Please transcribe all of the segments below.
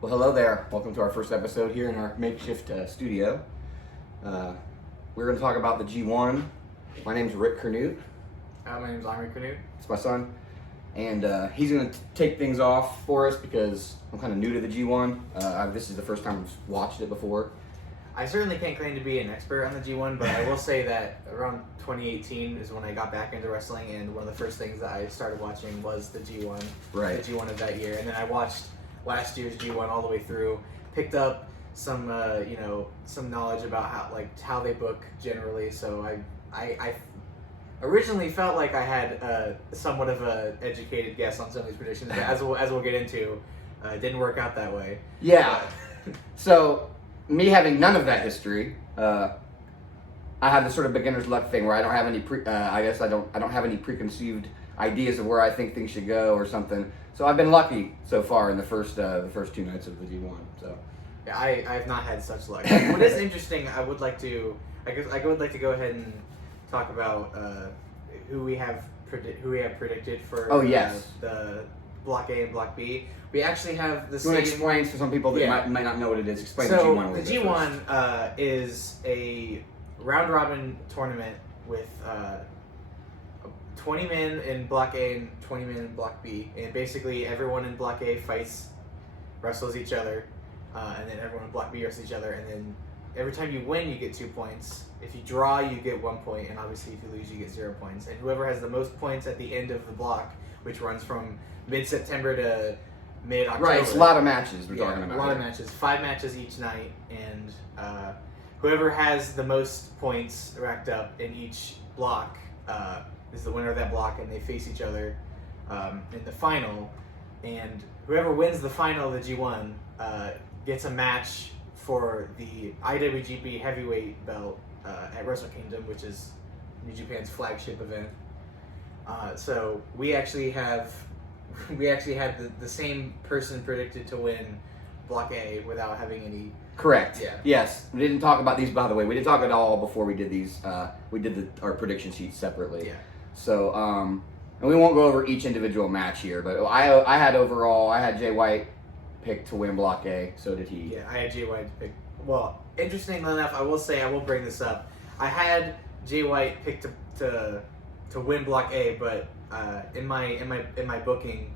Well, hello there. Welcome to our first episode here in our makeshift studio. We're going to talk about the G1. My name's Rick Kernute. My name's Henry Kernute. It's my son. And he's going to take things off for us because I'm kind of new to the G1. This is the first time I've watched it before. I certainly can't claim to be an expert on the G1, but I will say that around 2018 is when I got back into wrestling, and one of the first things that I started watching was the G1. Right. The G1 of that year. And then I watched last year's G1 all the way through, picked up some some knowledge about how they book generally. So I originally felt like I had somewhat of a educated guess on some of these predictions, but as we'll get into, it didn't work out that way. Yeah. So, me having none of that history, I have this sort of beginner's luck thing where I don't have any I don't have any preconceived ideas of where I think things should go or something. So I've been lucky so far in the first two nights of the G1. So yeah, I have not had such luck. What is interesting, I would like to go ahead and talk about who we have predicted for the Block A and Block B. We actually have the same. You want to explain to some people that might not know what it is? Explain the G1. The G1 is a round robin tournament with 20 men in Block A and 20 men in Block B, and basically everyone in Block A wrestles each other, and then everyone in Block B wrestles each other, and then every time you win, you get 2 points. If you draw, you get 1 point, and obviously if you lose, you get 0 points. And whoever has the most points at the end of the block, which runs from mid-September to mid-October. Right, it's a lot of matches we're talking about. A lot of matches. 5 matches each night, and whoever has the most points racked up in each block is the winner of that block, and they face each other in the final. And whoever wins the final of the G1 gets a match for the IWGP Heavyweight belt at Wrestle Kingdom, which is New Japan's flagship event. So we actually had the same person predicted to win Block A without having any. Correct. Yeah. Yes. We didn't talk about these, by the way. We didn't talk at all before we did these. We did our prediction sheets separately. Yeah. So, and we won't go over each individual match here, but I had Jay White picked to win Block A. So did he. Yeah, I had Jay White picked. Well, interestingly enough, I will bring this up. I had Jay White picked to win Block A, but in my booking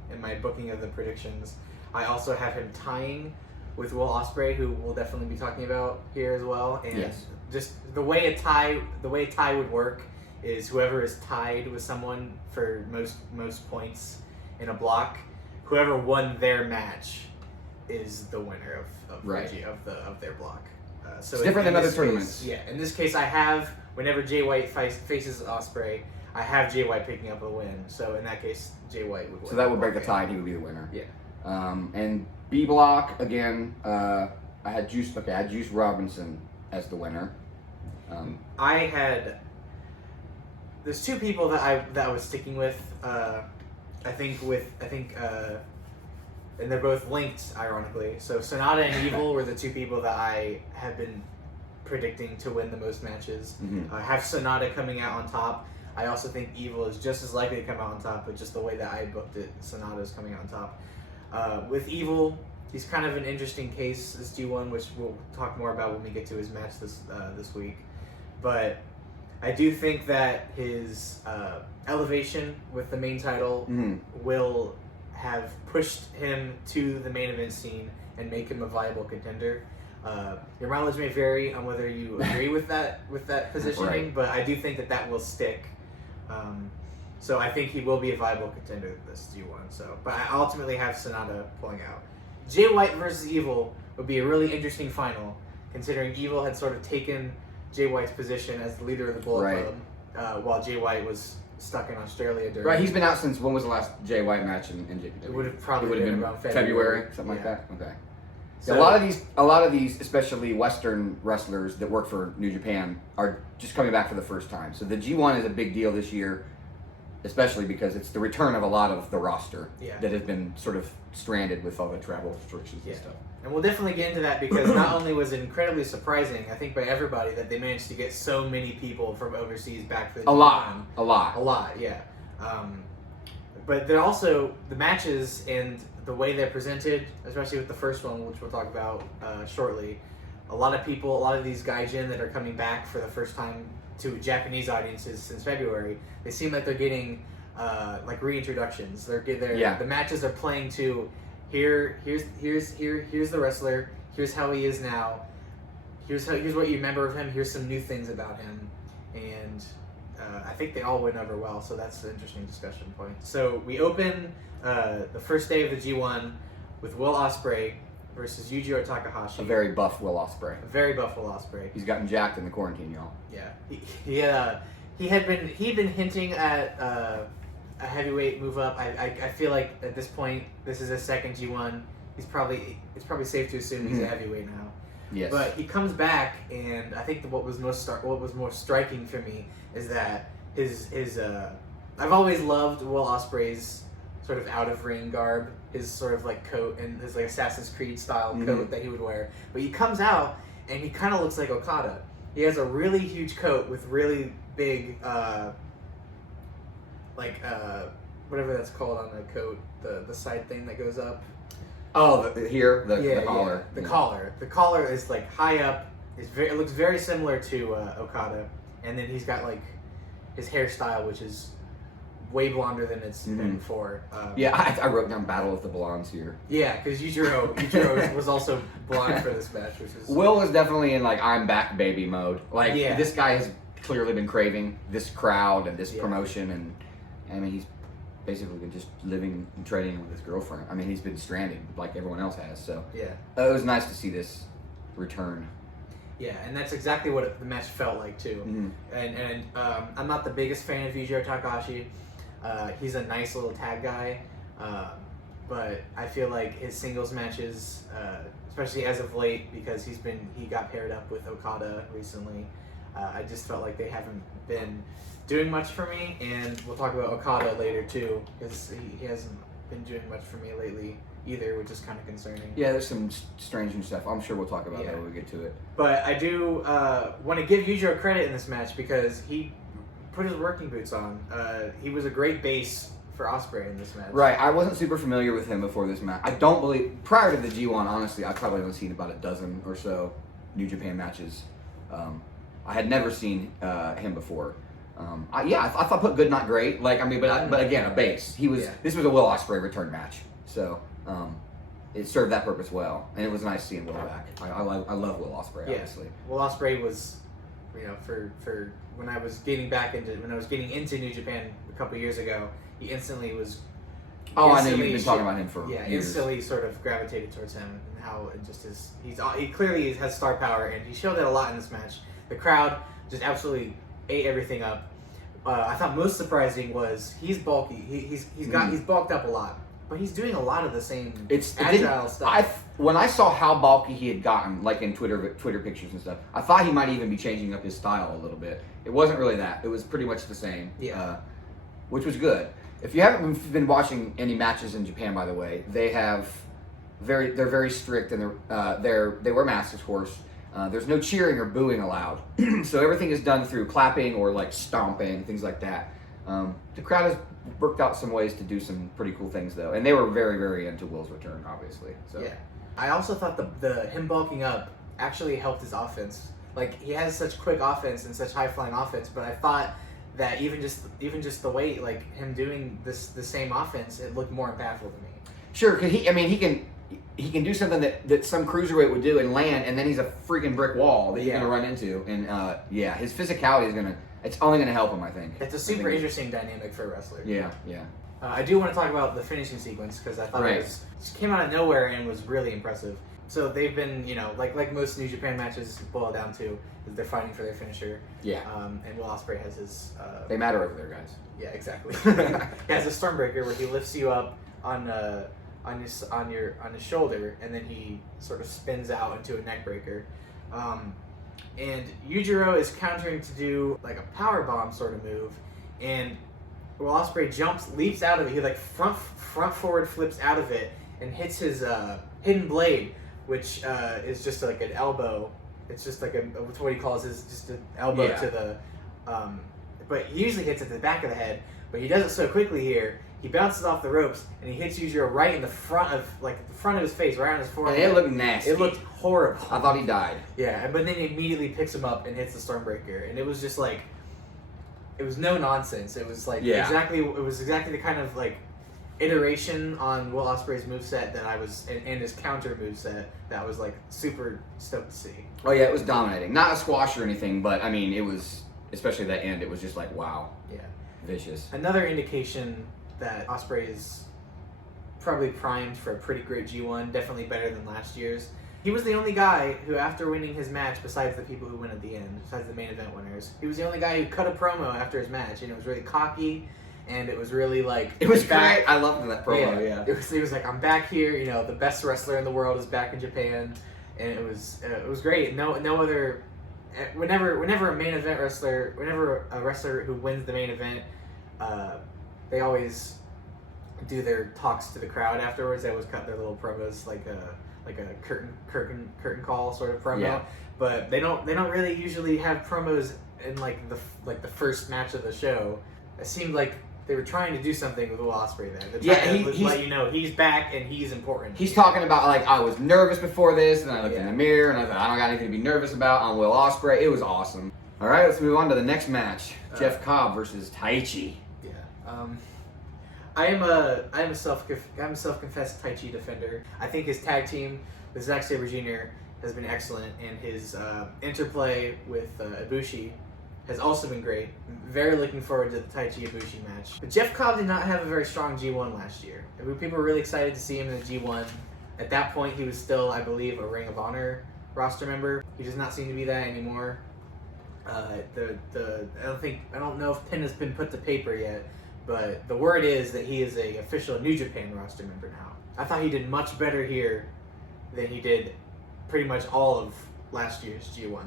of the predictions, I also have him tying with Will Ospreay, who we'll definitely be talking about here as well. And yes. Just the way a tie would work is whoever is tied with someone for most points in a block, whoever won their match is the winner of their block. So it's different than other case, tournaments. Yeah, in this case, I have whenever Jay White faces Ospreay, I have Jay White picking up a win. So in that case, Jay White would win. So that would break the tie, and he would be the winner. Yeah. And B block again. I had Juice Robinson as the winner. There's two people that I was sticking with. And they're both linked, ironically. So Sonata and Evil were the two people that I have been predicting to win the most matches. Mm-hmm. I have Sonata coming out on top. I also think Evil is just as likely to come out on top, but just the way that I booked it, Sonata is coming out on top. With Evil, he's kind of an interesting case, this G1, which we'll talk more about when we get to his match this week. But I do think that his elevation with the main title will have pushed him to the main event scene and make him a viable contender. Your mileage may vary on whether you agree with that positioning, right. But I do think that will stick. So I think he will be a viable contender this G1. So, but I ultimately have Sonata pulling out. Jay White versus Evil would be a really interesting final, considering Evil had sort of taken Jay White's position as the leader of the Bullet Club, while Jay White was stuck in Australia during. Right, he's been out since when was the last Jay White match in JPW? It would have probably been around February, something like that. Okay. So, a lot of these, especially Western wrestlers that work for New Japan, are just coming back for the first time. So the G1 is a big deal this year, especially because it's the return of a lot of the roster that has been sort of stranded with all the travel restrictions and stuff. And we'll definitely get into that because not only was it incredibly surprising, I think by everybody, that they managed to get so many people from overseas back for the A lot, yeah. but they're also the matches and the way they're presented, especially with the first one, which we'll talk about shortly. A lot of these gaijin that are coming back for the first time to Japanese audiences since February, they seem like they're getting like reintroductions. The matches are playing to here's the wrestler, here's how he is now, here's what you remember of him, here's some new things about him, and I think they all went over well, so that's an interesting discussion point. So we open the first day of the G1 with Will Ospreay versus Yujiro Takahashi. A very buff Will Ospreay. A very buff Will Ospreay. He's gotten jacked in the quarantine, y'all. Yeah. He'd been hinting at a heavyweight move up. I feel like at this point, this is his second G1. It's probably safe to assume he's a heavyweight now. Yes. But he comes back, and I think what was more striking for me is that his I've always loved Will Ospreay's sort of out of ring garb, his sort of like coat and his like Assassin's Creed style coat that he would wear. But he comes out and he kind of looks like Okada. He has a really huge coat with really big whatever that's called on the coat, the side thing that goes up. Oh, the collar. The collar. The collar is like high up. It looks very similar to Okada, and then he's got like his hairstyle, which is way blonder than it's been before. I wrote down Battle of the Blondes here. Yeah, because Yujiro was also blonde for this match, which is... Will is definitely in like I'm back baby mode. Like this guy has clearly been craving this crowd and this promotion, and I mean he's basically been just living and trading with his girlfriend. I mean he's been stranded like everyone else has. So yeah, it was nice to see this return. Yeah, and that's exactly what the match felt like too. And I'm not the biggest fan of Yujiro Takahashi. He's a nice little tag guy, but I feel like his singles matches, especially as of late, because he got paired up with Okada recently. I just felt like they haven't been doing much for me, and we'll talk about Okada later too, because he hasn't been doing much for me lately either, which is kind of concerning. Yeah, there's some strange new stuff. I'm sure we'll talk about that when we get to it. But I do want to give Yujiro credit in this match because he put his working boots on. He was a great base for Ospreay in this match. Right, I wasn't super familiar with him before this match. I don't believe, prior to the G1, honestly, I probably only seen about a dozen or so New Japan matches. I had never seen him before. I thought put good, not great. Like, I mean, but again, a base. This was a Will Ospreay return match, so it served that purpose well, and it was nice seeing Will back. I love Will Ospreay, obviously. Will Ospreay was, for when I was getting into New Japan a couple years ago, he instantly was. Oh, I know you've been talking about him for years. Instantly sort of gravitated towards him, and how it just he clearly has star power, and he showed that a lot in this match. The crowd just absolutely ate everything up. I thought most surprising was he's bulky. He's bulked up a lot, but he's doing a lot of the same agile stuff. When I saw how bulky he had gotten, like in Twitter pictures and stuff, I thought he might even be changing up his style a little bit. It wasn't really that. It was pretty much the same. Which was good. If you haven't been watching any matches in Japan, by the way, they're very strict, and they wear masks, of course. There's no cheering or booing allowed, so everything is done through clapping or like stomping, things like that. The crowd has worked out some ways to do some pretty cool things, though, and they were very, very into Will's return, obviously. So yeah, I also thought him bulking up actually helped his offense. Like, he has such quick offense and such high flying offense, but I thought that even just the way, like, him doing the same offense, it looked more impactful to me. Sure, because he can do something that some cruiserweight would do and land, and then he's a freaking brick wall that you're going to run into. And his physicality it's only going to help him, I think. It's a super interesting dynamic for a wrestler. Yeah. I do want to talk about the finishing sequence, because I thought it just came out of nowhere and was really impressive. So they've been, like most New Japan matches boil down to, is they're fighting for their finisher. Yeah. And Will Ospreay has his... they matter over there, guys. Yeah, exactly. He has a Stormbreaker where he lifts you up on his shoulder, and then he sort of spins out into a neck breaker. And Yujiro is countering to do like a power bomb sort of move, and Will Ospreay leaps out of it. He like front forward flips out of it and hits his hidden blade, which is just like an elbow. It's just like what he calls just an elbow to the. But he usually hits at the back of the head. But he does it so quickly here. He bounces off the ropes and he hits Yujiro right in the front of his face, right on his forehead. And it looked nasty. It looked horrible. I thought he died. Yeah, but then he immediately picks him up and hits the Stormbreaker, and it was just like, it was no nonsense. It was like exactly the kind of like iteration on Will Ospreay's moveset that I was, and his counter moveset that I was like super stoked to see. Oh yeah, it was dominating. Not a squash or anything, but I mean, it was, especially that end, it was just like, wow. Yeah. Vicious. Another indication that Ospreay is probably primed for a pretty great G1, definitely better than last year's. He was the only guy who, after winning his match, besides the people who win at the end, besides the main event winners, he was the only guy who cut a promo after his match, and it was really cocky, and it was really like... It was great. I loved that promo, yeah. It was like, I'm back here, you know, the best wrestler in the world is back in Japan, and it was great. No other... Whenever a main event wrestler, whenever a wrestler who wins the main event, they always do their talks to the crowd afterwards. They always cut their little promos like a curtain call sort of promo. Yeah. But they don't really usually have promos in like the first match of the show. It seemed like they were trying to do something with Will Ospreay there. They're trying to let you know he's back and he's important. He's talking about, like, I was nervous before this, and I looked in the mirror, and I thought, I don't got anything to be nervous about on Will Ospreay. It was awesome. All right, let's move on to the next match. Jeff Cobb versus Taichi. Yeah. I am a self-confessed Tai Chi defender. I think his tag team with Zack Sabre Jr. has been excellent, and his interplay with Ibushi has also been great. I'm very looking forward to the Tai Chi Ibushi match. But Jeff Cobb did not have a very strong G1 last year. People were really excited to see him in the G1. At that point, he was still, I believe, a Ring of Honor roster member. He does not seem to be that anymore. I don't know if pen has been put to paper yet, but the word is that he is a official New Japan roster member now. I thought he did much better here than he did pretty much all of last year's G1.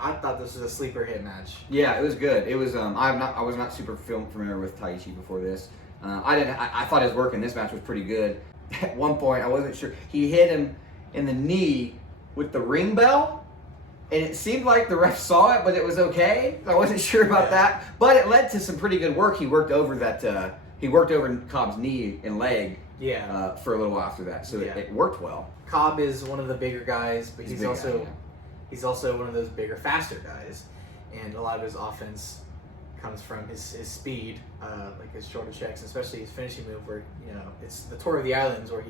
I thought this was a sleeper hit match. Yeah, it was good. It was. I was not super familiar with Taichi before this. I thought his work in this match was pretty good. At one point, I wasn't sure. He hit him in the knee with the ring bell, and it seemed like the ref saw it, but it was okay. I wasn't sure about that, but it led to some pretty good work. He worked over that. He worked over Cobb's knee and leg. Yeah. For a little while after that, so it worked well. Cobb is one of the bigger guys, but he's also guy, yeah. He's also one of those bigger, faster guys, and a lot of his offense comes from his speed, like his shoulder checks, especially his finishing move, where it's the Tour of the Islands, where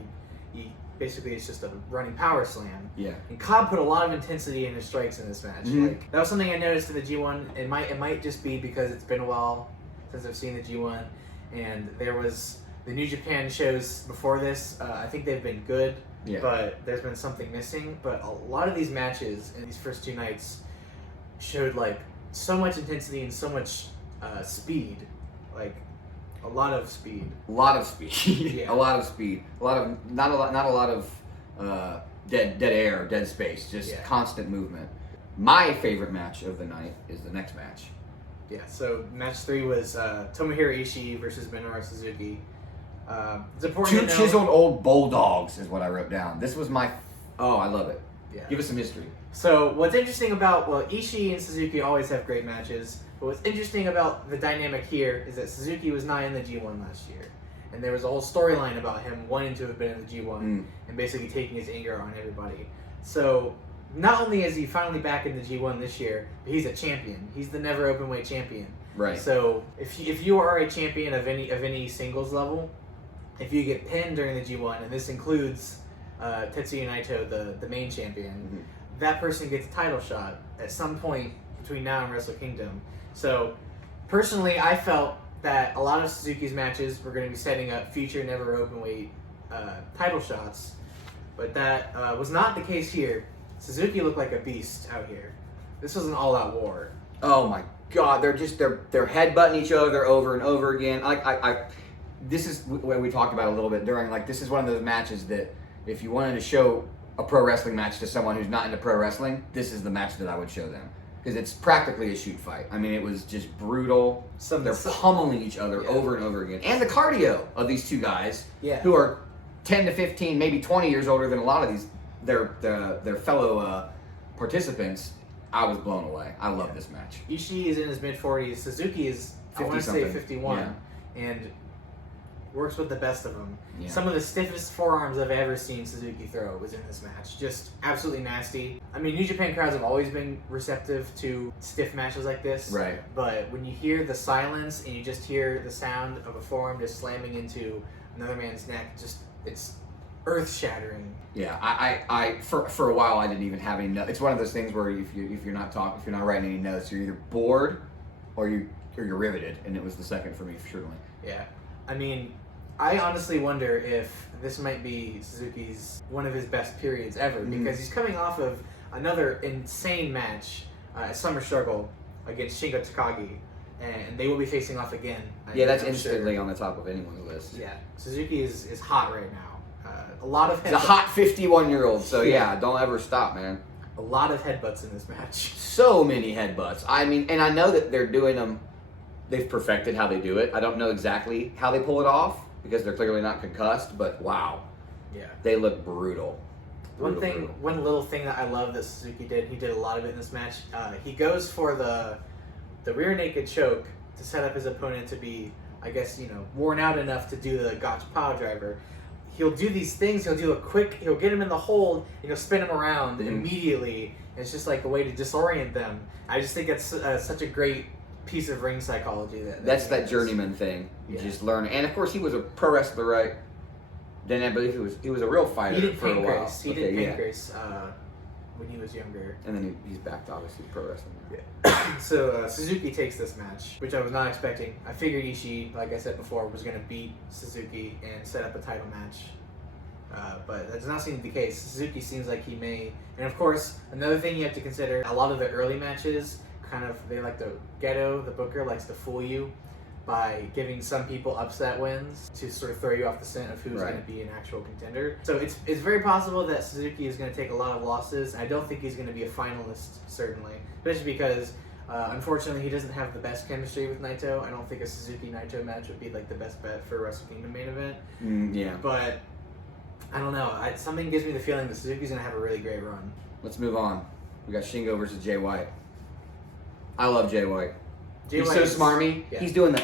he basically it's just a running power slam. Yeah. And Cobb put a lot of intensity in his strikes in this match. Mm-hmm. Like that was something I noticed in the G1. It might just be because it's been a while since I've seen the G1, and there was the New Japan shows before this. I think they've been good. Yeah. But there's been something missing. But a lot of these matches in these first two nights showed like so much intensity and so much speed, like a lot of speed. A lot of speed. Yeah. A lot of speed. Not a lot of dead air, dead space. Just constant movement. My favorite match of the night is the next match. Yeah. So match 3 was Tomohiro Ishii versus Minoru Suzuki. It's important. Two chiseled old bulldogs is what I wrote down. This was my... Oh, I love it. Yeah. Give us some history. So what's interesting about... Well, Ishii and Suzuki always have great matches. But what's interesting about the dynamic here is that Suzuki was not in the G1 last year. And there was a whole storyline about him wanting to have been in the G1 and basically taking his anger on everybody. So not only is he finally back in the G1 this year, but he's a champion. He's the never openweight champion. Right. So if you are a champion of any singles level... If you get pinned during the G1, and this includes Tetsuya Naito, the main champion, that person gets a title shot at some point between now and Wrestle Kingdom. So, personally, I felt that a lot of Suzuki's matches were going to be setting up future never openweight title shots, but that was not the case here. Suzuki looked like a beast out here. This was an all-out war. Oh my God, they're headbutting each other over and over again. This is what we talked about a little bit during, this is one of those matches that if you wanted to show a pro wrestling match to someone who's not into pro wrestling, this is the match that I would show them. Because it's practically a shoot fight. I mean, it was just brutal. They're pummeling each other over and over again. And the cardio of these two guys, who are 10 to 15, maybe 20 years older than a lot of these, their fellow participants, I was blown away. I love this match. Ishii is in his mid-40s. Suzuki is, I want to say, 51. Yeah. And works with the best of them. Yeah. Some of the stiffest forearms I've ever seen Suzuki throw was in this match. Just absolutely nasty. I mean, New Japan crowds have always been receptive to stiff matches like this. Right. But when you hear the silence and you just hear the sound of a forearm just slamming into another man's neck, it's earth-shattering. Yeah, I for a while I didn't even have any notes. It's one of those things where if you're not writing any notes, you're either bored or you're riveted, and it was the second for me, certainly. Yeah, I mean, I honestly wonder if this might be Suzuki's one of his best periods ever, because he's coming off of another insane match at Summer Struggle against Shingo Takagi, and they will be facing off again. Yeah, that's instantly on the top of anyone's list. Yeah, Suzuki is hot right now. A lot of he's a hot 51-year-old, so yeah, don't ever stop, man. A lot of headbutts in this match. So many headbutts. I mean, and I know that they're doing them. They've perfected how they do it. I don't know exactly how they pull it off because they're clearly not concussed. But wow, yeah, they look brutal. One little thing that I love that Suzuki did. He did a lot of it in this match. He goes for the rear naked choke to set up his opponent to be, I guess, worn out enough to do the gotch pile driver. He'll do these things. He'll get him in the hold, and he'll spin him around immediately. And it's just like a way to disorient them. I just think that's such a great piece of ring psychology. That's that journeyman thing. You just learn. And of course, he was a pro wrestler, right? Then I believe he was a real fighter. He did for a while. Pancrase. He did Pancrase when he was younger. And then he's back to obviously pro wrestling. Yeah. So Suzuki takes this match, which I was not expecting. I figured Ishii, like I said before, was going to beat Suzuki and set up a title match. But that does not seem to be the case. Suzuki seems like he may. And of course, another thing you have to consider, a lot of the early matches, they like to, Geto, the booker, likes to fool you by giving some people upset wins to sort of throw you off the scent of who's going to be an actual contender. So it's very possible that Suzuki is going to take a lot of losses. I don't think he's going to be a finalist, certainly. Especially because, unfortunately, he doesn't have the best chemistry with Naito. I don't think a Suzuki-Naito match would be like the best bet for a Wrestle Kingdom main event. Yeah. But I don't know. Something gives me the feeling that Suzuki's going to have a really great run. Let's move on. We got Shingo versus Jay White. I love Jay White. He's so smarmy. Yeah. He's doing the.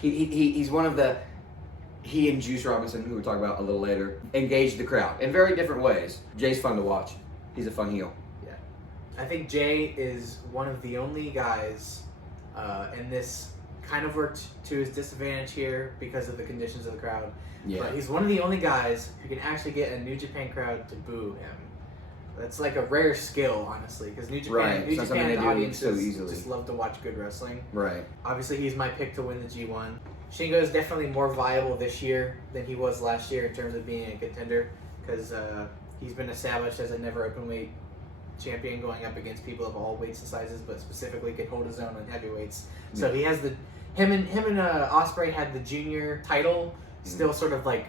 He's one of the. He and Juice Robinson, who we'll talk about a little later, engage the crowd in very different ways. Jay's fun to watch. He's a fun heel. Yeah, I think Jay is one of the only guys, and this kind of worked to his disadvantage here because of the conditions of the crowd. Yeah. But he's one of the only guys who can actually get a New Japan crowd to boo him. That's like a rare skill, honestly, because New Japan audiences just love to watch good wrestling. Right. Obviously, he's my pick to win the G1. Shingo is definitely more viable this year than he was last year in terms of being a contender, because he's been established as a never openweight champion going up against people of all weights and sizes, but specifically can hold his own on heavyweights. So he has him and Ospreay had the junior title still sort of like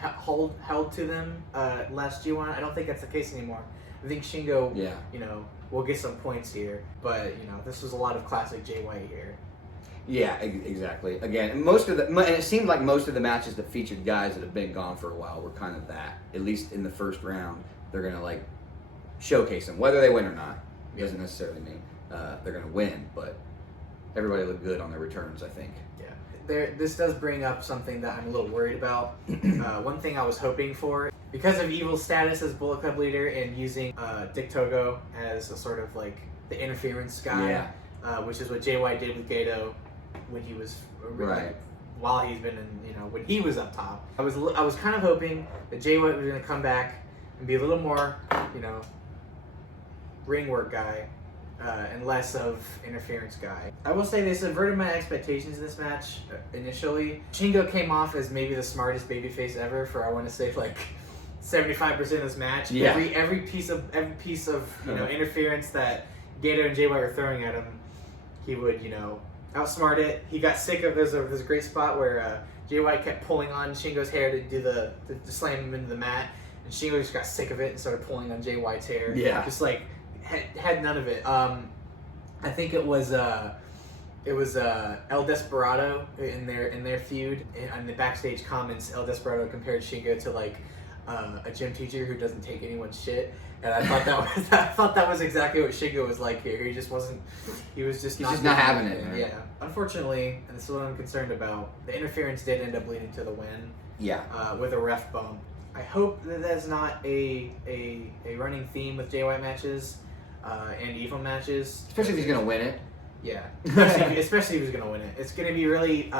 held to them last G1. I don't think that's the case anymore. I think Shingo, will get some points here, but this was a lot of classic Jay White here. Yeah, exactly. Again, and it seemed like most of the matches that featured guys that have been gone for a while were kind of that. At least in the first round, they're gonna like showcase them, whether they win or not. It doesn't necessarily mean they're gonna win, but everybody looked good on their returns, I think. Yeah. This does bring up something that I'm a little worried about. One thing I was hoping for, because of Evil's status as Bullet Club leader and using Dick Togo as a sort of like the interference guy, which is what Jay White did with Gedo when he was while he's been in, when he was up top. I was kind of hoping that Jay White was going to come back and be a little more, ring work guy. And less of interference guy. I will say they subverted my expectations in this match initially. Shingo came off as maybe the smartest babyface ever for, I want to say, like 75% of this match. Yeah. Every piece of interference that Gedo and Jay White were throwing at him, he would outsmart it. He got sick of there's a great spot where Jay White kept pulling on Shingo's hair to do to slam him into the mat, and Shingo just got sick of it and started pulling on Jay White's hair. Yeah. Just like had none of it. I think it was El Desperado in their feud. In the backstage comments, El Desperado compared Shingo to like a gym teacher who doesn't take anyone's shit. And I thought that was exactly what Shingo was like here. He just wasn't. He was just. He's not just not having it. Yeah. Unfortunately, and this is what I'm concerned about. The interference did end up leading to the win. Yeah. With a ref bump. I hope that that's not a running theme with Jay White matches, and Evil matches. Especially if he's gonna win it. Yeah. Especially if he's gonna win it. It's gonna be really.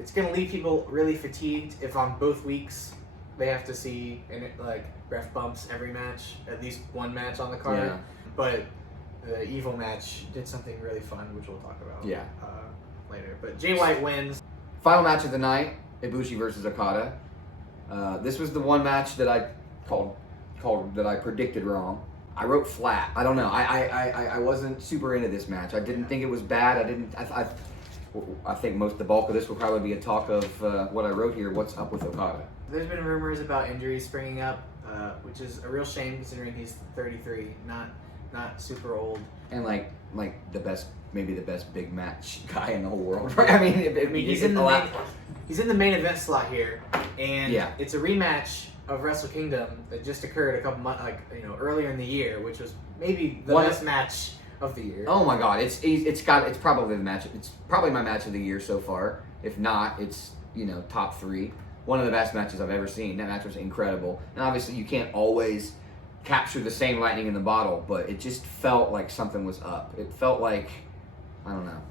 It's gonna leave people really fatigued if on both weeks they have to see like ref bumps every match, at least one match on the card. Yeah. But the Evil match did something really fun, which we'll talk about. Yeah. Later. But Jay White wins. Final match of the night: Ibushi versus Okada. This was the one match that I called that I predicted wrong. I wrote flat. I don't know. I wasn't super into this match. I didn't think it was bad. I think the bulk of this will probably be a talk of what I wrote here. What's up with Okada? There's been rumors about injuries springing up, which is a real shame considering he's 33, not super old. And like maybe the best big match guy in the whole world. Right? I mean, he's in the main event slot here, and it's a rematch of Wrestle Kingdom that just occurred a couple months, earlier in the year, which was maybe the best match of the year. Oh my God, it's probably the match. It's probably my match of the year so far. If not, it's top 3. One of the best matches I've ever seen. That match was incredible. And obviously, you can't always capture the same lightning in the bottle, but it just felt like something was up. It felt like, I don't know.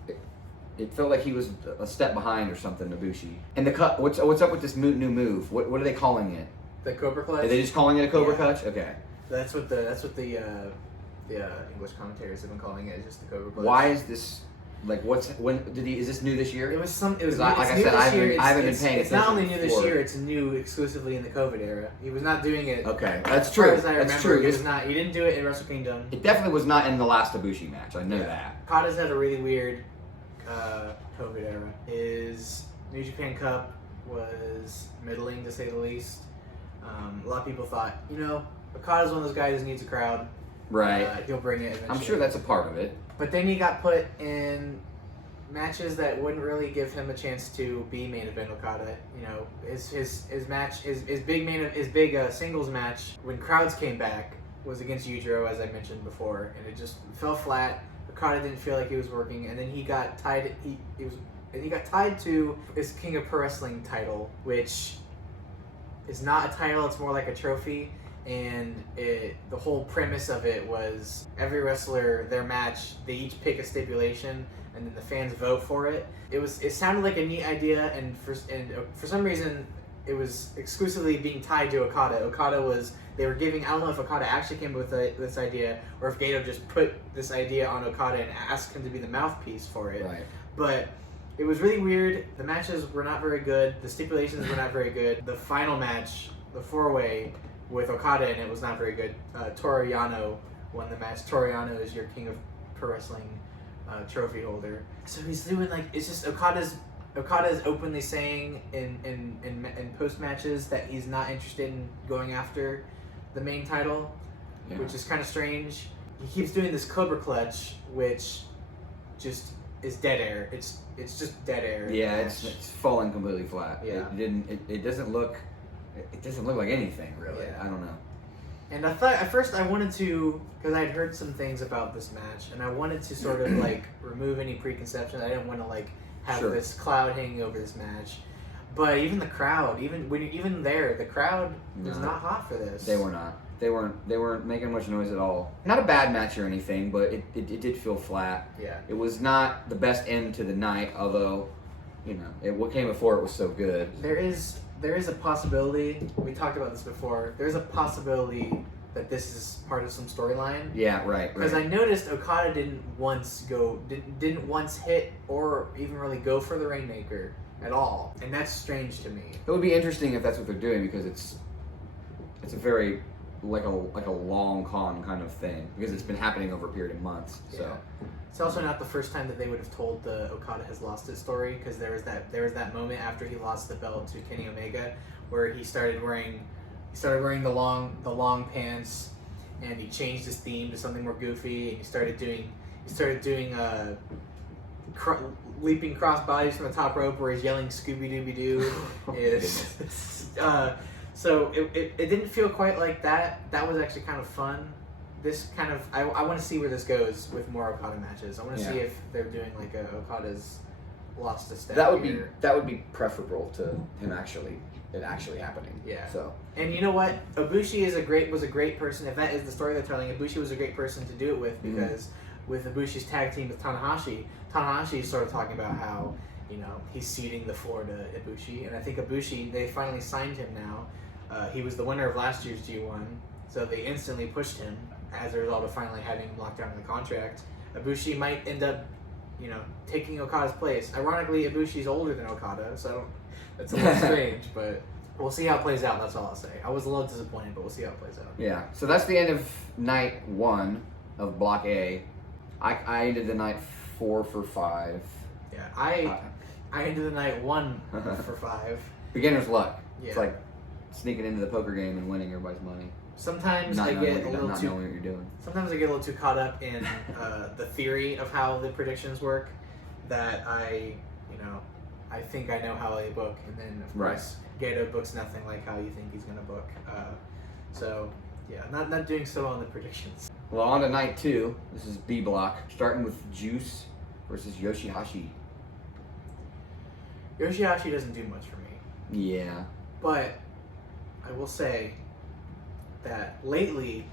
It felt like he was a step behind or something, Ibushi. And the cut. What's up with this new move? What are they calling it? The Cobra Clutch. Are they just calling it a Cobra Clutch? Okay. That's what the English commentators have been calling it. Just the Cobra Clutch. Why is this? Like, is this new this year? It was new I haven't been paying attention. It's not only new this year; it's new exclusively in the COVID era. He was not doing it. Okay, that's true. As I remember, he was not. He didn't do it in Wrestle Kingdom. It definitely was not in the last Ibushi match. I know that. Okada's had a really weird COVID era. His New Japan Cup was middling, to say the least. A lot of people thought, Okada's one of those guys who needs a crowd. Right. He'll bring it eventually. I'm sure that's a part of it. But then he got put in matches that wouldn't really give him a chance to be main event Okada. His match, his big singles match when crowds came back was against Yujiro, as I mentioned before, and it just fell flat. Okada didn't feel like he was working, and then he got tied. He got tied to his King of Pro Wrestling title, which is not a title; it's more like a trophy. And the whole premise of it was every wrestler, their match, they each pick a stipulation, and then the fans vote for it. It sounded like a neat idea, and for some reason, it was exclusively being tied to Okada. They were giving. I don't know if Okada actually came up with this idea, or if Gato just put this idea on Okada and asked him to be the mouthpiece for it. Right. But it was really weird. The matches were not very good. The stipulations were not very good. The final match, the 4-way. With Okada in it was not very good. Toru Yano won the match. Toru Yano is your King of Pro Wrestling trophy holder. So he's doing it's just Okada's openly saying in post matches that he's not interested in going after the main title, which is kind of strange. He keeps doing this Cobra Clutch, which just is dead air. It's just dead air. Yeah, it's falling completely flat. Yeah. It doesn't look. It doesn't look like anything, really. Yeah. I don't know. And I thought, at first I wanted to, because I had heard some things about this match, and I wanted to sort of, remove any preconceptions. I didn't want to, have this cloud hanging over this match. But even the crowd, the crowd was not hot for this. They were not. They weren't making much noise at all. Not a bad match or anything, but it did feel flat. Yeah. It was not the best end to the night, although, what came before it was so good. There is a possibility, we talked about this before, there's a possibility that this is part of some storyline. Yeah, right. Because I noticed Okada didn't once hit or even really go for the Rainmaker at all. And that's strange to me. It would be interesting if that's what they're doing, because it's a very, like a long con kind of thing, because it's been happening over a period of months. So. Yeah. It's also not the first time that they would have told the Okada has lost it story, because there was that moment after he lost the belt to Kenny Omega where he started wearing the long pants, and he changed his theme to something more goofy, and he started doing leaping cross bodies from the top rope where he's yelling Scooby Dooby Doo. So it didn't feel quite like that. That was actually kind of fun. This kind of I want to see where this goes with more Okada matches. I want to see if they're doing like a Okada's lost a step. That would be preferable to him actually happening. Yeah. So. And you know what? Ibushi was a great person. If that is the story they're telling, Ibushi was a great person to do it with because with Ibushi's tag team with Tanahashi is sort of talking about how he's ceding the floor to Ibushi, and I think Ibushi, they finally signed him now. He was the winner of last year's G1, so they instantly pushed him as a result of finally having him locked down in the contract. Ibushi might end up, taking Okada's place. Ironically, Ibushi's older than Okada, so that's a little strange, but we'll see how it plays out. That's all I'll say. I was a little disappointed, but we'll see how it plays out. Yeah, so that's the end of night 1 of Block A. I ended the night 4 for 5. Yeah, I ended the night 1 for 5. Beginner's luck. Yeah. It's like sneaking into the poker game and winning everybody's money. Sometimes Not I get knowing what you're doing. Sometimes I get a little too caught up in the theory of how the predictions work that I think I know how they book, and then of course Gato books nothing like how you think he's gonna book. So yeah, not doing so well in the predictions. Well, on to night 2. This is B block, starting with Juice versus Yoshihashi. Yoshihashi doesn't do much for me. Yeah. But I will say that lately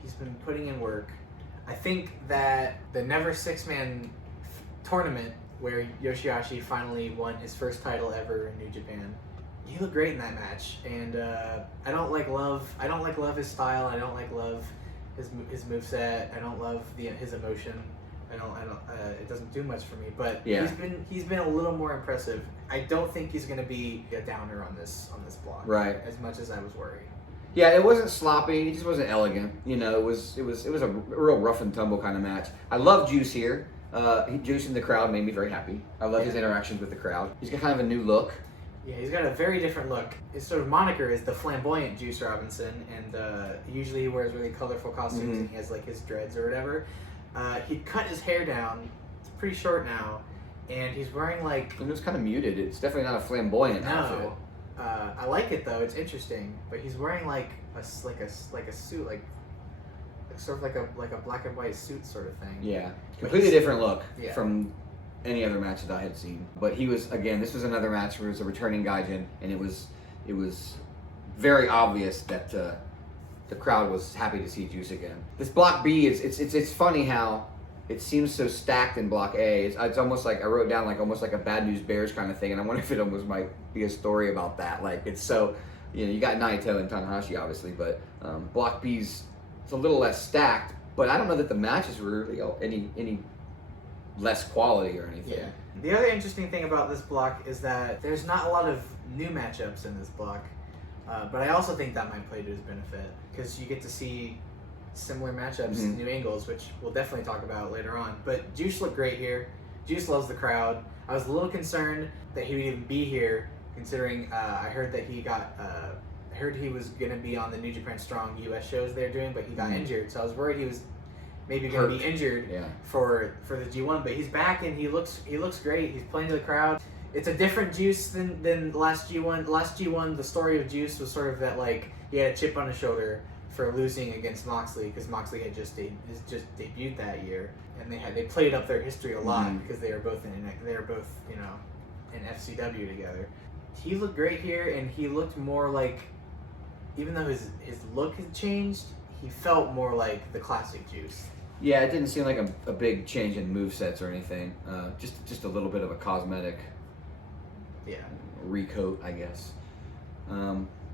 he's been putting in work. I think that the Never Six-Man tournament where Yoshihashi finally won his first title ever in New Japan, he looked great in that match. And I don't like love his style. I don't like love his moveset. I don't love his emotion. I don't. It doesn't do much for me. But he's been a little more impressive. I don't think he's going to be a downer on this block. Right. As much as I was worried. Yeah, it wasn't sloppy. It just wasn't elegant. It was a real rough and tumble kind of match. I love Juice here. Juice in the crowd made me very happy. I love his interactions with the crowd. He's got kind of a new look. Yeah, he's got a very different look. His sort of moniker is the flamboyant Juice Robinson, and usually he wears really colorful costumes and he has like his dreads or whatever. He cut his hair down. It's pretty short now, and he's wearing like. It was kind of muted. It's definitely not a flamboyant outfit. I like it though. It's interesting, but he's wearing like a suit, like sort of like a black and white suit sort of thing. Yeah, completely different look from any other match that I had seen. But he was, again, this was another match where it was a returning Gaijin, and it was very obvious that the crowd was happy to see Juice again. This Block B it's funny how it seems so stacked in Block A. It's almost like I wrote down almost like a Bad News Bears kind of thing, and I wonder if it almost might be a story about that. Like it's so, you got Naito and Tanahashi obviously, but Block B's it's a little less stacked. But I don't know that the matches were really any less quality or anything. Yeah. The other interesting thing about this block is that there's not a lot of new matchups in this block, but I also think that might play to his benefit because you get to see similar matchups, new angles, which we'll definitely talk about later on. But Juice looked great here. Juice loves the crowd. I was a little concerned that he would even be here, considering I heard that I heard he was going to be on the New Japan Strong US shows they're doing, but he got injured. So I was worried he was maybe going to be injured for the G1, but he's back and he looks great. He's playing to the crowd. It's a different Juice than last G1. Last G1, the story of Juice was sort of that he had a chip on his shoulder for losing against Moxley because Moxley had just debuted that year, and they played up their history a lot because they were both in FCW together. He looked great here, and he looked more like, even though his look had changed, he felt more like the classic Juice. Yeah, it didn't seem like a big change in movesets or anything. Just a little bit of a cosmetic recoat, I guess.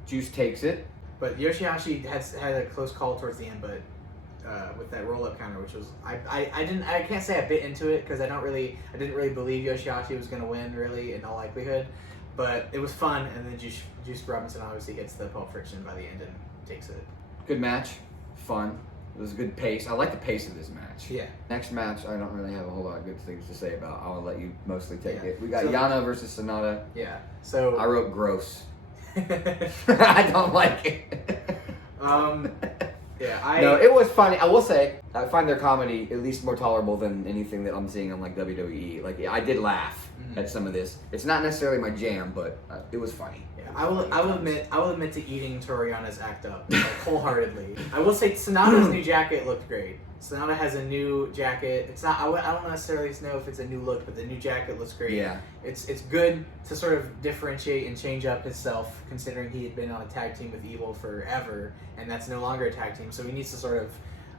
Juice takes it. But Yoshihashi had a close call towards the end, but with that roll-up counter, which was I can't say I bit into it because I didn't really believe Yoshihashi was going to win really in all likelihood, but it was fun, and then Juice Robinson obviously hits the Pulp Friction by the end and takes it. Good match, fun. It was a good pace. I like the pace of this match. Yeah. Next match, I don't really have a whole lot of good things to say about. I'll let you mostly take it. We got Yano versus Sonata. Yeah. So I wrote gross. I don't like it. Yeah. No, it was funny. I will say, I find their comedy at least more tolerable than anything that I'm seeing on like WWE. Like I did laugh at some of this. It's not necessarily my jam, but it was funny. Yeah, I will admit to eating Toriano's act up like, wholeheartedly. I will say Sonata's new jacket looked great. Sonata has a new jacket. It's not. I don't necessarily know if it's a new look, but the new jacket looks great. Yeah. It's good to sort of differentiate and change up himself, considering he had been on a tag team with Evil forever, and that's no longer a tag team. So he needs to sort of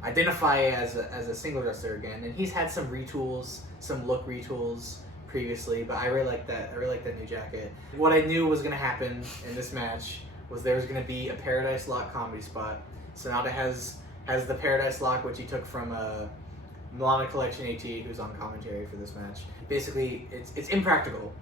identify as a single wrestler again. And he's had some retools, some look retools previously, but I really like that. I really like that new jacket. What I knew was going to happen in this match was there was going to be a Paradise Lock comedy spot. Sonata has the Paradise Lock, which he took from Milana Collection AT, who's on commentary for this match. Basically, it's impractical.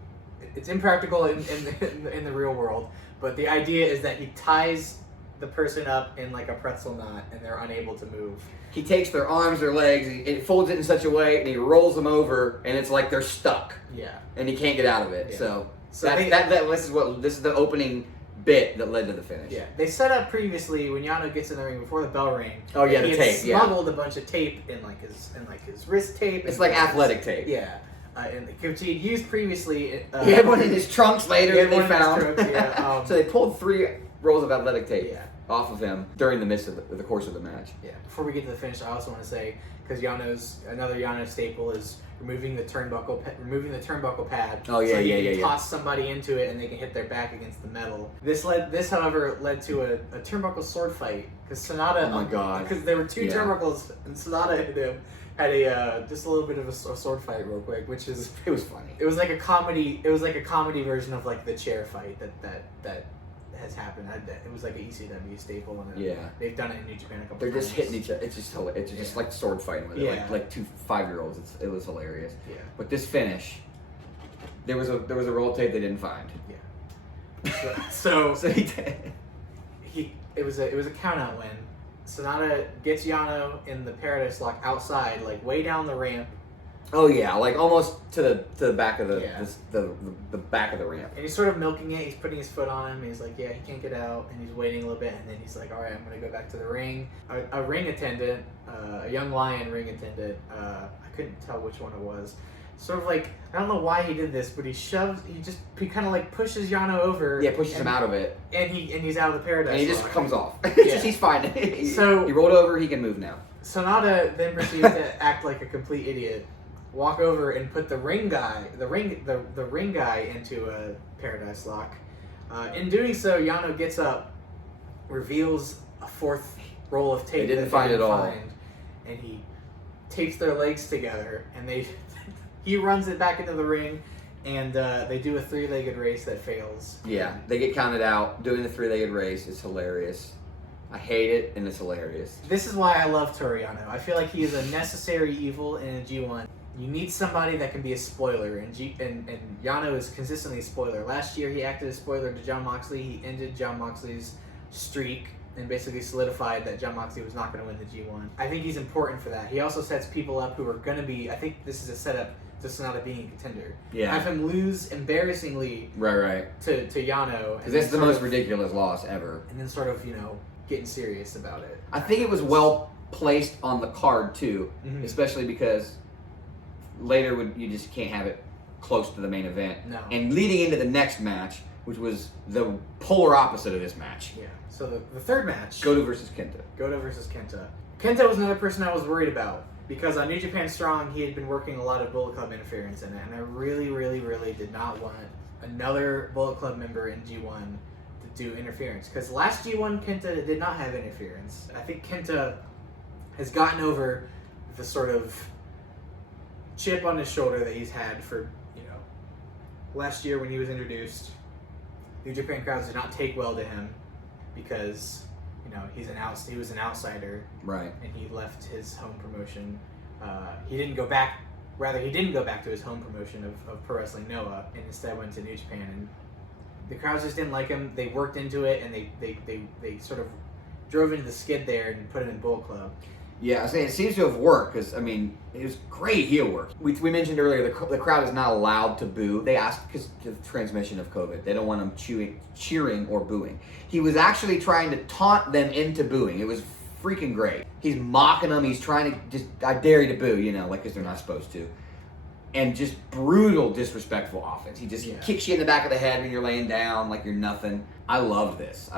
It's impractical in the real world, but the idea is that he ties the person up in like a pretzel knot, and they're unable to move. He takes their arms, their legs, it folds it in such a way, and he rolls them over, and it's like they're stuck. Yeah. And he can't get out of it. Yeah. So this is the opening bit that led to the finish. Yeah. They set up previously when Yano gets in the ring before the bell ring. Oh yeah, he the had tape. smuggled a bunch of tape in his wrist tape. It's like athletic tape. Yeah. And which he had used previously. He had one in his trunks later that they found. Yeah. So they pulled 3 rolls of athletic tape. Yeah. Off of him during the course of the match. Yeah. Before we get to the finish, I also want to say, because another Yano staple is removing the turnbuckle pad. Oh yeah, so yeah, you yeah, can toss somebody into it and they can hit their back against the metal. This, however, led to a turnbuckle sword fight because Sonata. Oh my god! Because there were 2 turnbuckles and Sonata hit him. Had just a little bit of a sword fight real quick, which is it was funny. It was like a comedy. It was like a comedy version of like the chair fight that has happened. It was like an ECW staple, and they've done it in New Japan a couple. They're times. just hitting each other. It's just hilarious. It's just like sword fighting with it, like 2 5-year-olds. It was hilarious. Yeah. But this finish, there was a roll of tape they didn't find. Yeah. So it was a count out win. Sonata gets Yano in the Paradise Lock outside, like way down the ramp. Oh yeah, like almost to the back of the back of the ramp. And he's sort of milking it. He's putting his foot on him. And he's like, yeah, he can't get out. And he's waiting a little bit. And then he's like, all right, I'm gonna go back to the ring. A ring attendant, a young lion ring attendant. I couldn't tell which one it was. Sort of like, I don't know why he did this, but he kind of like pushes Yano over. Yeah, pushes him out of it. And he's out of the Paradise And he just Lock. comes off. Yeah. He's fine. So he rolled over. He can move now. Sonata then proceeds to act like a complete idiot, walk over and put the ring guy into a Paradise Lock. In doing so, Yano gets up, reveals a 4th roll of tape. They didn't find it all. And he tapes their legs together, and he runs it back into the ring, and they do a 3-legged race that fails. Yeah, they get counted out. Doing the 3-legged race is hilarious. I hate it, and it's hilarious. This is why I love Toriano. I feel like he is a necessary evil in a G1. You need somebody that can be a spoiler, and Yano is consistently a spoiler. Last year, he acted as spoiler to Jon Moxley. He ended Jon Moxley's streak and basically solidified that Jon Moxley was not going to win the G1. I think he's important for that. He also sets people up who are going to be, I think this is a setup to Sonata being a contender. Yeah. Have him lose embarrassingly right. to Yano. Because it's the most ridiculous loss ever. And then sort of, getting serious about it. I think it was well placed on the card, too. Mm-hmm. Especially because later you just can't have it close to the main event. No. And leading into the next match, which was the polar opposite of this match. Yeah. So the third match. Goto versus Kenta. Goto versus Kenta. Kenta was another person I was worried about. Because on New Japan Strong, he had been working a lot of Bullet Club interference in it. And I really, really, really did not want another Bullet Club member in G1 to do interference. Because last G1, Kenta did not have interference. I think Kenta has gotten over the sort of chip on his shoulder that he's had for, last year when he was introduced. New Japan crowds did not take well to him because, he was an outsider. Right. And he left his home promotion. He didn't go back to his home promotion of Pro Wrestling Noah, and instead went to New Japan. And the crowds just didn't like him. They worked into it, and they sort of drove into the skid there and put him in Bullet Club. Yeah, I say it seems to have worked because it was great heel work. We mentioned earlier the crowd is not allowed to boo. They asked because of the transmission of COVID. They don't want them cheering or booing. He was actually trying to taunt them into booing. It was freaking great. He's mocking them. He's trying to just, I dare you to boo, you know, like, because they're not supposed to. And just brutal, disrespectful offense. He just kicks you in the back of the head when you're laying down like you're nothing. I loved this.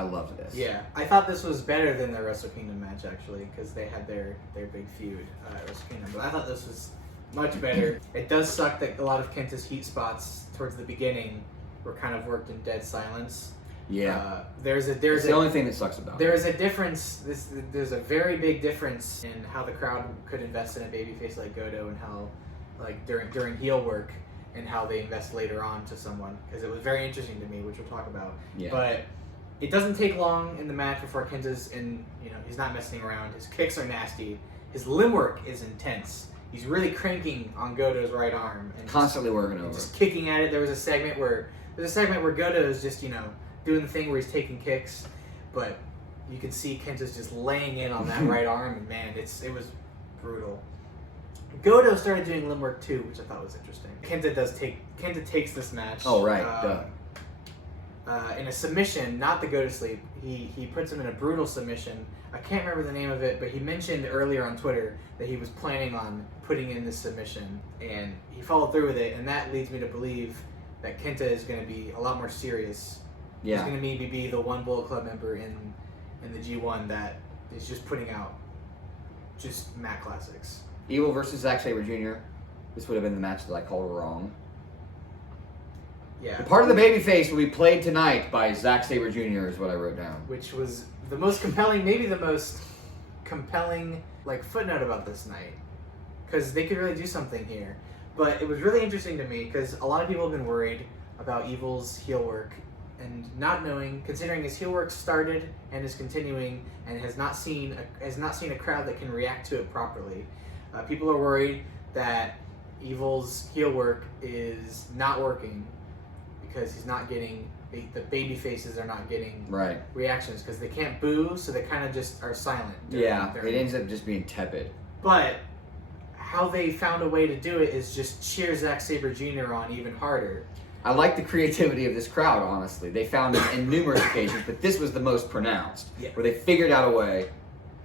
Yeah, I thought this was better than the Wrestle Kingdom match, actually, because they had their big feud at Wrestle Kingdom. But I thought this was much better. It does suck that a lot of Kenta's heat spots towards the beginning were kind of worked in dead silence. Yeah. There's the only thing that sucks about it. There is a difference. There's a very big difference in how the crowd could invest in a babyface like Goto and how, like, during heel work and how they invest later on to someone, because it was very interesting to me, which we'll talk about. Yeah. But it doesn't take long in the match before Kenta's in. You know, he's not messing around. His kicks are nasty. His limb work is intense. He's really cranking on Goto's right arm and constantly working over, just kicking at it. There was a segment where Goto is just, you know, doing the thing where he's taking kicks, but you can see Kenta's just laying in on that right arm, and man, it was brutal. Goto started doing limb work too, which I thought was interesting. Kenta takes this match. Oh right, in a submission, not the go to sleep. He puts him in a brutal submission. I can't remember the name of it, but he mentioned earlier on Twitter that he was planning on putting in this submission, and he followed through with it, and that leads me to believe that Kenta is going to be a lot more serious. Yeah. He's going to maybe be the one Bullet Club member in the G1 that is just putting out just mat classics. Evil versus Zack Sabre Jr. This would have been the match that I called wrong. Yeah. The part of the babyface will be played tonight by Zack Sabre Jr. is what I wrote down. Which was the most compelling, maybe the most compelling, like, footnote about this night. Because they could really do something here. But it was really interesting to me because a lot of people have been worried about Evil's heel work and not knowing, considering his heel work started and is continuing and has not seen a crowd that can react to it properly. People are worried that Evil's heel work is not working because he's not getting, the baby faces are not getting reactions because they can't boo, so they kind of just are silent. It ends up just being tepid. But how they found a way to do it is just cheer Zack Sabre Jr. on even harder. I like the creativity of this crowd, honestly. They found it in numerous occasions, but this was the most pronounced, where they figured out a way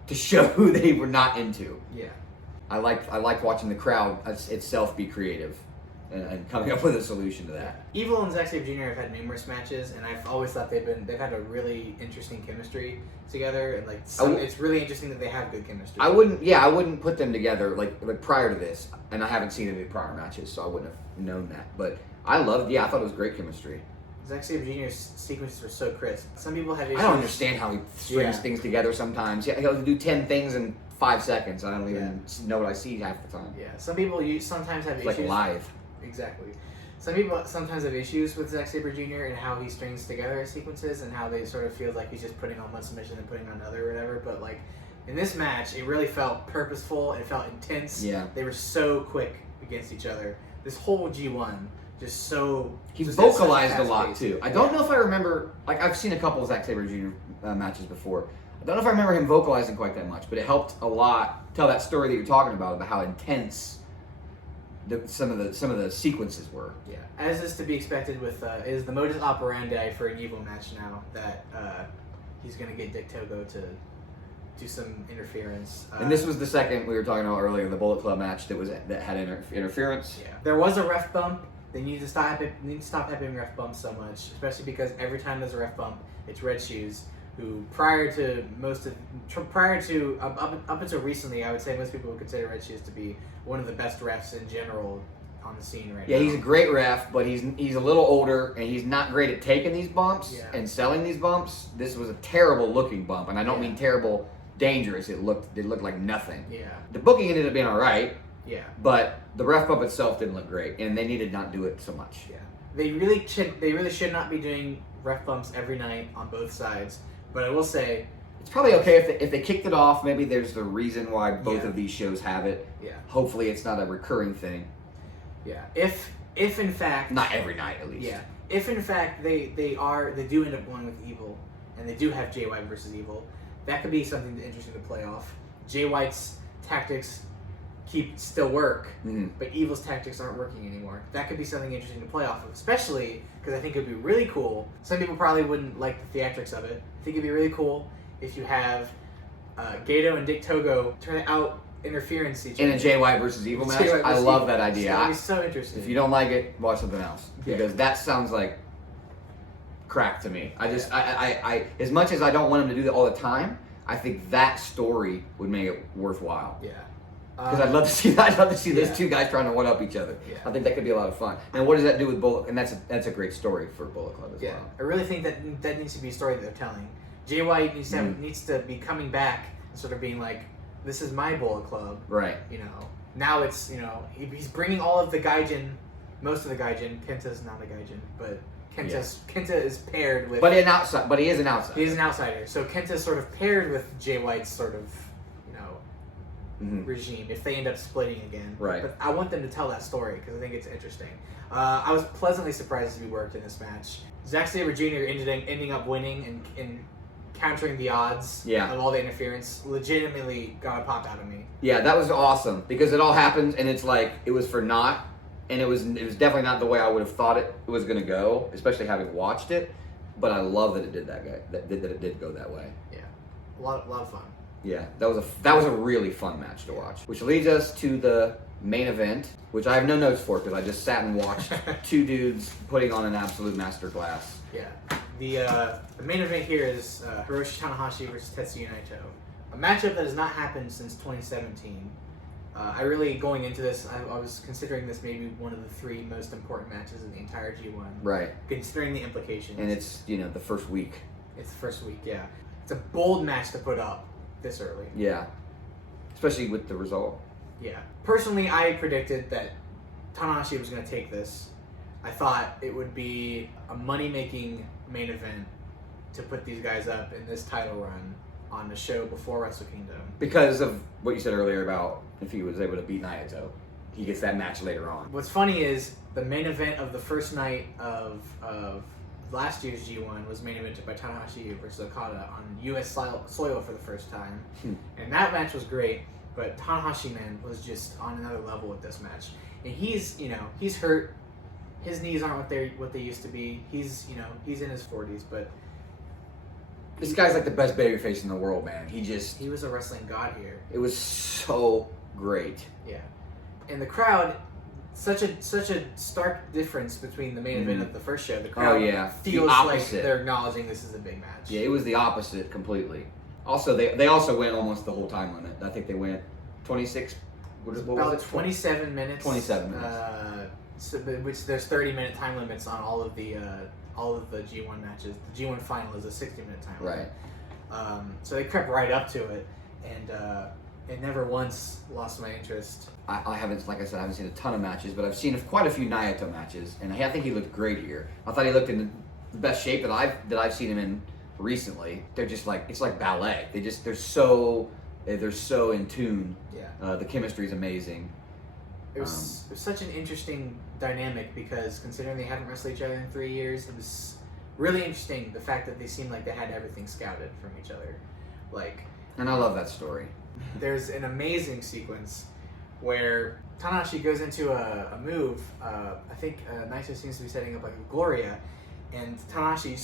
to show who they were not into. Yeah. I liked watching the crowd itself be creative and coming up with a solution to that. Evil and Zack Sabre Jr. have had numerous matches, and I've always thought they've had a really interesting chemistry together, and it's really interesting that they have good chemistry. I wouldn't put them together like prior to this, and I haven't seen any prior matches, so I wouldn't have known that. But I thought it was great chemistry. Zack Sabre Jr.'s sequences were so crisp. Some people have issues. I don't understand how he strings things together sometimes. Yeah, he'll do 10 things in 5 seconds. I don't even know what I see half the time. Yeah, some people sometimes have issues. Like live. Exactly. Some people sometimes have issues with Zack Sabre Jr. and how he strings together his sequences and how they sort of feel like he's just putting on one submission and putting on another or whatever. But like in this match, it really felt purposeful and it felt intense. Yeah. They were so quick against each other. This whole G1 just so... He vocalized a lot too. I don't know if I remember, like I've seen a couple of Zack Sabre Jr. Matches before. I don't know if I remember him vocalizing quite that much, but it helped a lot tell that story that you're talking about how intense some of the sequences were. Yeah, as is to be expected with is the modus operandi for an Evil match now that he's gonna get Dick Togo to do some interference. And this was the second we were talking about earlier, the Bullet Club match that had interference. Yeah, there was a ref bump. They need to stop having ref bumps so much, especially because every time there's a ref bump, it's Red Shoes, who up until recently, I would say most people would consider Red Shoes to be one of the best refs in general on the scene right now. Yeah, he's a great ref, but he's a little older and he's not great at taking these bumps and selling these bumps. This was a terrible looking bump, and I don't mean terrible, dangerous. It looked like nothing. Yeah. The booking ended up being all right. Yeah. But the ref bump itself didn't look great, and they needed not do it so much. Yeah. They really should not be doing ref bumps every night on both sides. But I will say, it's probably okay if they kicked it off. Maybe there's the reason why both of these shows have it. Yeah. Hopefully, it's not a recurring thing. Yeah. If in fact, not every night at least. Yeah. If in fact they do end up going with Evil, and they do have Jay White versus Evil, that could be something interesting to play off. Jay White's tactics still work, but Evil's tactics aren't working anymore. That could be something interesting to play off of, especially because I think it would be really cool. Some people probably wouldn't like the theatrics of it. I think it'd be really cool if you have Gato and Dick Togo try to out interference each In other. a Jay White versus Evil match, Jay White I versus love Evil. that idea. It's gonna be so interesting. If you don't like it, watch something else Yeah. because that sounds like crack to me. I as much as I don't want him to do that all the time, I think that story would make it worthwhile. Yeah. Because I'd love to see that. I'd love to see those Yeah. two guys trying to one up each other. Yeah. I think that could be a lot of fun. And what does that do with Bullet? And that's a great story for Bullet Club as Yeah, well. I really think that needs to be a story that they're telling. Jay White needs to be coming back and sort of being like, this is my Bullet Club. Right. You know, now it's, you know, he's bringing all of the Gaijin, most of the Gaijin. Kenta's not a Gaijin, but Kenta is paired with. But he is an outsider. He's an outsider, so Kenta's sort of paired with Jay White's sort of, you know, regime if they end up splitting again. Right. But I want them to tell that story because I think it's interesting. I was pleasantly surprised to be worked in this match. Zack Sabre Jr. ending up winning and countering the odds of all the interference. Legitimately got a pop out of me. Yeah, that was awesome because it all happened and it's like it was for naught, and it was definitely not the way I would have thought it was going to go, especially having watched it. But I love that it did that it did go that way. Yeah, a lot of fun. Yeah, that was a really fun match to watch. Which leads us to the main event, which I have no notes for because I just sat and watched two dudes putting on an absolute masterclass. Yeah, the main event here is Hiroshi Tanahashi versus Tetsuya Naito, a matchup that has not happened since 2017. I really, going into this, I was considering this maybe one of the three most important matches in the entire G1. Right. Considering the implications. And it's, the first week. It's the first week, yeah. It's a bold match to put up this early. Yeah. Especially with the result. Yeah. Personally, I predicted that Tanahashi was going to take this. I thought it would be a money-making main event to put these guys up in this title run on the show before Wrestle Kingdom. Because of what you said earlier about if he was able to beat Naito, he gets that match later on. What's funny is the main event of the first night of last year's G1 was main evented by Tanahashi versus Okada on U.S. soil for the first time. And that match was great, but Tanahashi, man, was just on another level with this match. And he's hurt. His knees aren't what they used to be. He's in his 40s, but this guy's like the best babyface in the world, man. He was a wrestling god here. It was so great. Yeah. And the crowd, such a stark difference between the main event of the first show. The crowd feels like they're acknowledging this is a big match. Yeah, it was the opposite completely. Also, they also went almost the whole time limit. I think they went 26. About 27 minutes. 27 minutes. Which there's 30-minute time limits on all of the G1 matches. The G1 final is a 60-minute time limit. Right. So they crept right up to it, and it never once lost my interest. I haven't, like I said, I haven't seen a ton of matches, but I've seen quite a few Naito matches, and I think he looked great here. I thought he looked in the best shape that I've seen him in recently. They're just like, it's like ballet. They're so in tune. Yeah. The chemistry is amazing. It was such an interesting dynamic because considering they haven't wrestled each other in 3 years, it was really interesting the fact that they seemed like they had everything scouted from each other. And I love that story. There's an amazing sequence where Tanahashi goes into a move. I think Naito seems to be setting up like a Gloria, and Tanahashi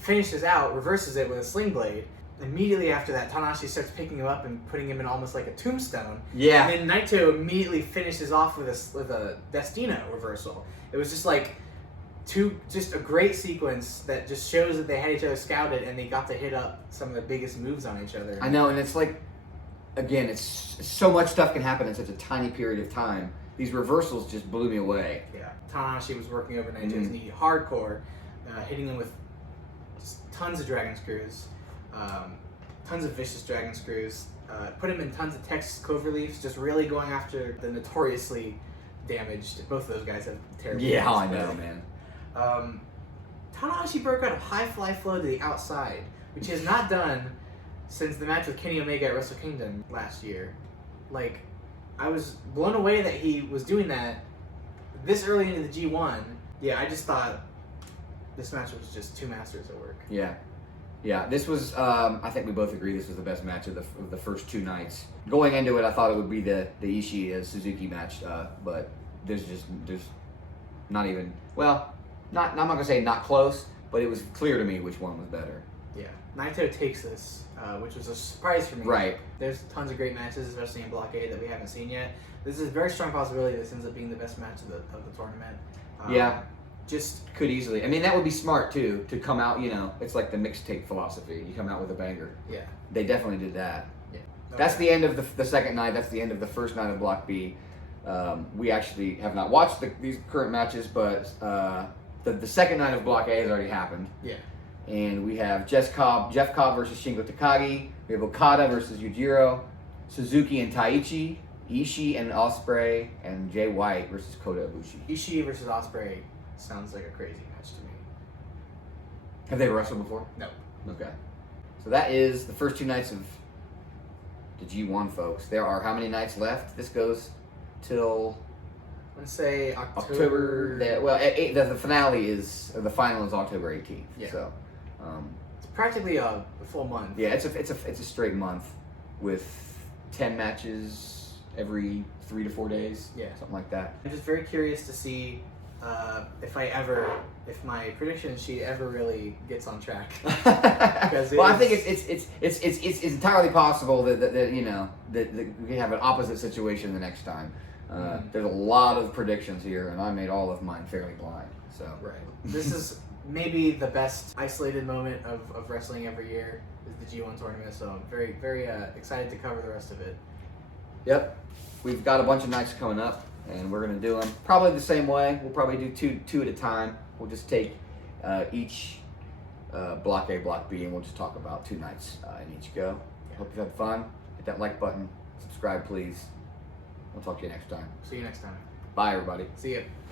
finishes out, reverses it with a sling blade. Immediately after that, Tanahashi starts picking him up and putting him in almost like a tombstone. Yeah. And then Naito immediately finishes off with a Destino reversal. It was just like just a great sequence that just shows that they had each other scouted and they got to hit up some of the biggest moves on each other. I know, and it's like, again, it's so much stuff can happen in such a tiny period of time. These reversals just blew me away. Yeah. Tanahashi was working over Naito's knee hardcore, hitting him with just tons of dragon screws. Tons of vicious dragon screws, put him in tons of Texas cloverleafs, just really going after the notoriously damaged. Both of those guys have terrible. Yeah, I know, man. Tanahashi broke out a high fly flow to the outside, which he has not done since the match with Kenny Omega at Wrestle Kingdom last year. I was blown away that he was doing that this early into the G1. Yeah, I just thought this match was just two masters at work. Yeah. Yeah, this was, I think we both agree this was the best match of the first two nights. Going into it, I thought it would be the Ishii Suzuki match, but there's not even, well, I'm not going to say not close, but it was clear to me which one was better. Yeah, Naito takes this, which was a surprise for me. Right. There's tons of great matches, especially in Block A, that we haven't seen yet. This is a very strong possibility this ends up being the best match of the tournament. Yeah. Just Could easily. I mean, that would be smart too, to come out, it's like the mixtape philosophy. You come out with a banger. yeah. They definitely did that. Yeah. That's the end of the second night. That's the end of the first night of Block B. We actually have not watched these current matches, but the second night of Block A has already happened. Yeah. And we have Jeff Cobb versus Shingo Takagi. We have Okada versus Yujiro, Suzuki and Taichi, Ishii and Ospreay, and Jay White versus Kota Ibushi. Ishii versus Ospreay sounds like a crazy match to me. Have they wrestled before? No. Okay. So that is the first 2 nights of the G1, folks. There are how many nights left? This goes till Let's say October. The finale is, or the final is October 18th. Yeah. So, It's practically a full month. yeah, it's a straight month with 10 matches every 3 to 4 days. Yeah. Something like that. I'm just very curious to see if my prediction sheet ever really gets on track. Well, I think it's entirely possible that we can have an opposite situation the next time. There's a lot of predictions here, and I made all of mine fairly blind. So Right. This is maybe the best isolated moment of wrestling every year is the G1 tournament. So I'm very, very excited to cover the rest of it. Yep, we've got a bunch of nights coming up, and we're gonna do them probably the same way. We'll probably do two at a time. We'll just take each Block A, Block B, and we'll just talk about 2 nights in each go. Hope you've had fun. Hit that like button. Subscribe, please. We'll talk to you next time. See you next time. Bye, everybody. See ya.